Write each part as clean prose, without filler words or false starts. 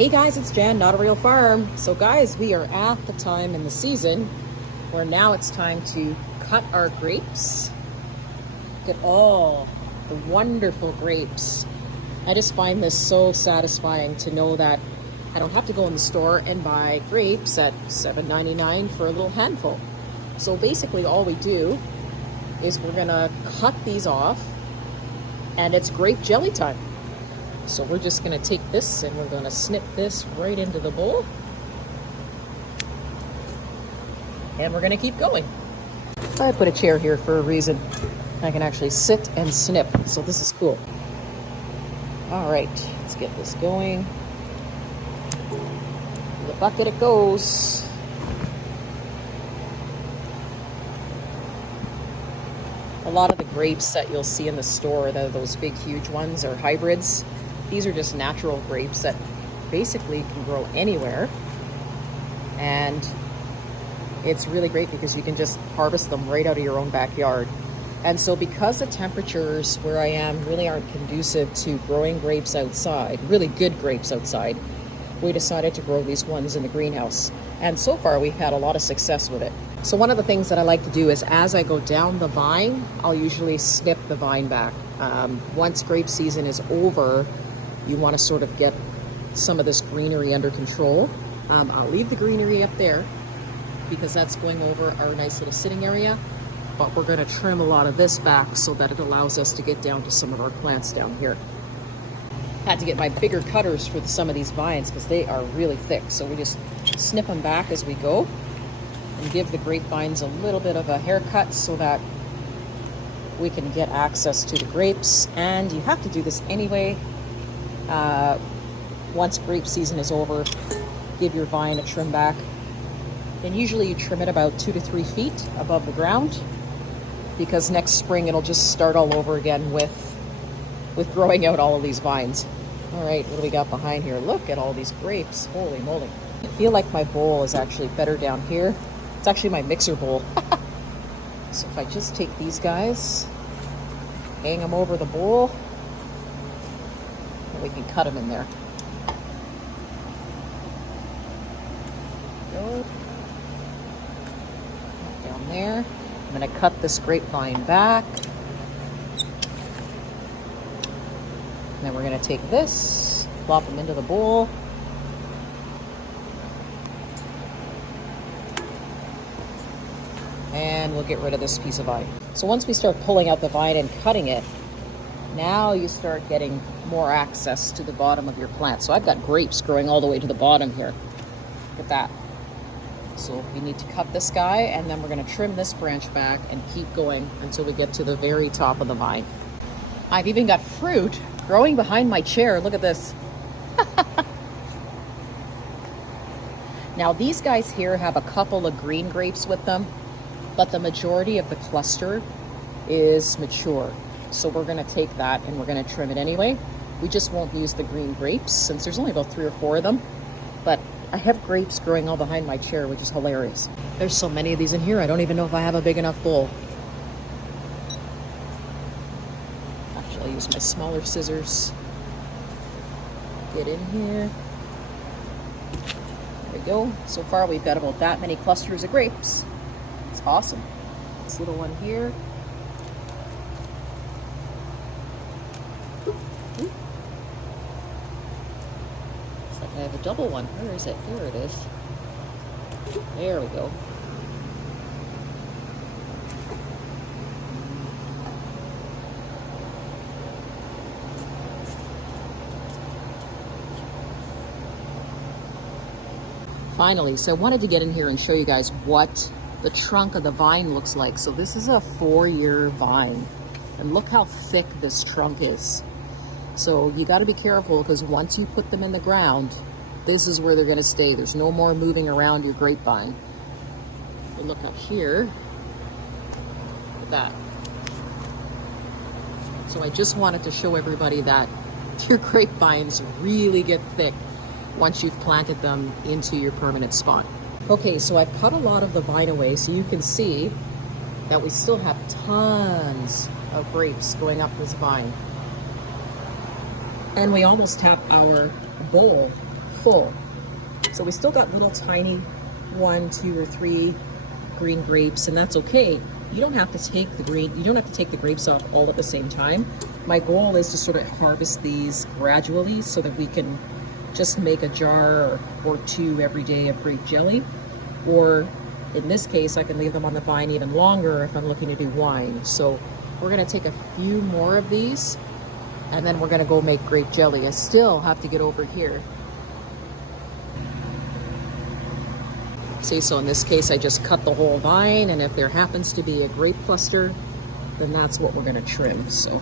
Hey guys, it's Jan, Not a Real Farm. So guys, we are at the time in the season where now it's time to cut our grapes. Look at all the wonderful grapes. I just find this so satisfying to know that I don't have to go in the store and buy grapes at $7.99 for a little handful. So basically all we do is we're gonna cut these off and it's grape jelly time. So we're just gonna take this and we're gonna snip this right into the bowl. And we're gonna keep going. I put a chair here for a reason. I can actually sit and snip, so this is cool. All right, let's get this going. In the bucket it goes. A lot of the grapes that you'll see in the store, those big, huge ones, are hybrids. These are just natural grapes that basically can grow anywhere. And it's really great because you can just harvest them right out of your own backyard. And so because the temperatures where I am really aren't conducive to growing grapes outside, really good grapes outside, we decided to grow these ones in the greenhouse. And so far we've had a lot of success with it. So one of the things that I like to do is as I go down the vine, I'll usually snip the vine back. Once grape season is over, you want to sort of get some of this greenery under control. I'll leave the greenery up there because that's going over our nice little sitting area, but we're going to trim a lot of this back so that it allows us to get down to some of our plants down here. Had to get my bigger cutters for some of these vines because they are really thick. So we just snip them back as we go and give the grapevines a little bit of a haircut so that we can get access to the grapes. And you have to do this anyway. Once grape season is over, give your vine a trim back. And usually you trim it about 2 to 3 feet above the ground because next spring it'll just start all over again with growing out all of these vines. All right, what do we got behind here? Look at all these grapes, holy moly. I feel like my bowl is actually better down here. It's actually my mixer bowl. So if I just take these guys, hang them over the bowl, and we can cut them in there. Go. Down there. I'm gonna cut this grapevine back. And then we're going to take this, plop them into the bowl. And we'll get rid of this piece of vine. So once we start pulling out the vine and cutting it, now you start getting more access to the bottom of your plant. So I've got grapes growing all the way to the bottom here. Look at that. So we need to cut this guy and then we're going to trim this branch back and keep going until we get to the very top of the vine. I've even got fruit growing behind my chair. Look at this. Now these guys here have a couple of green grapes with them, but the majority of the cluster is mature. So we're gonna take that and we're gonna trim it anyway. We just won't use the green grapes since there's only about 3 or 4 of them, but I have grapes growing all behind my chair, which is hilarious. There's so many of these in here, I don't even know if I have a big enough bowl. I'll use my smaller scissors. Get in here. There we go. So far we've got about that many clusters of grapes. It's awesome. This little one here. Looks like I have a double one. Where is it? There it is. There we go. Finally, so I wanted to get in here and show you guys what the trunk of the vine looks like. So this is a 4-year vine, and look how thick this trunk is. So you got to be careful because once you put them in the ground, this is where they're going to stay. There's no more moving around your grapevine. But look up here, look at that. So I just wanted to show everybody that your grapevines really get thick once you've planted them into your permanent spot. Okay, so I've cut a lot of the vine away so you can see that we still have tons of grapes going up this vine. And we almost have our bowl full. So we still got little tiny 1, 2, or 3 green grapes, and that's okay. You don't have to take the grapes off all at the same time. My goal is to sort of harvest these gradually so that we can just make a jar or 2 every day of grape jelly. Or in this case, I can leave them on the vine even longer if I'm looking to do wine. So we're gonna take a few more of these and then we're gonna go make grape jelly. I still have to get over here. See, so in this case, I just cut the whole vine, and if there happens to be a grape cluster, then that's what we're gonna trim. So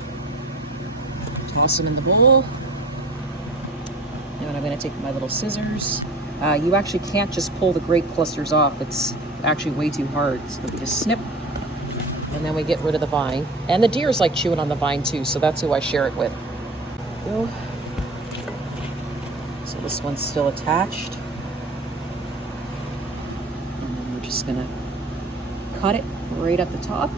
toss them in the bowl. And I'm gonna take my little scissors. You actually can't just pull the grape clusters off. It's actually way too hard. So we just snip, and then we get rid of the vine. And the deers like chewing on the vine too, so that's who I share it with. Go. So this one's still attached. And then we're just gonna cut it right at the top.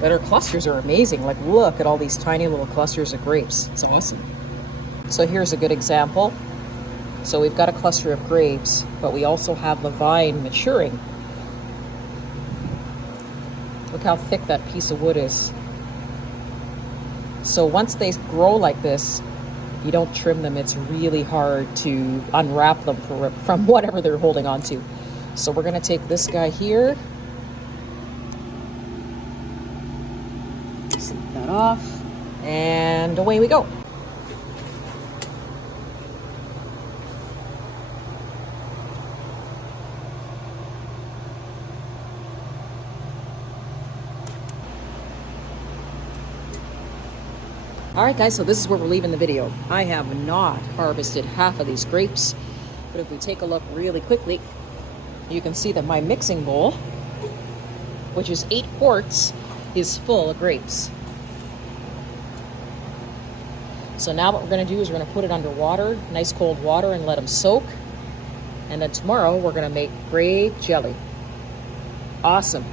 But our clusters are amazing. Like, look at all these tiny little clusters of grapes. It's awesome. So here's a good example. So we've got a cluster of grapes, but we also have the vine maturing. Look how thick that piece of wood is. So once they grow like this, you don't trim them. It's really hard to unwrap them from whatever they're holding on to. So we're gonna take this guy here, snip that off, and away we go. All right, guys, so this is where we're leaving the video. I have not harvested half of these grapes, but if we take a look really quickly, you can see that my mixing bowl, which is 8 quarts, is full of grapes. So now what we're gonna do is we're gonna put it under water, nice cold water, and let them soak. And then tomorrow we're gonna make grape jelly. Awesome.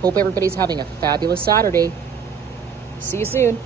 Hope everybody's having a fabulous Saturday. See you soon.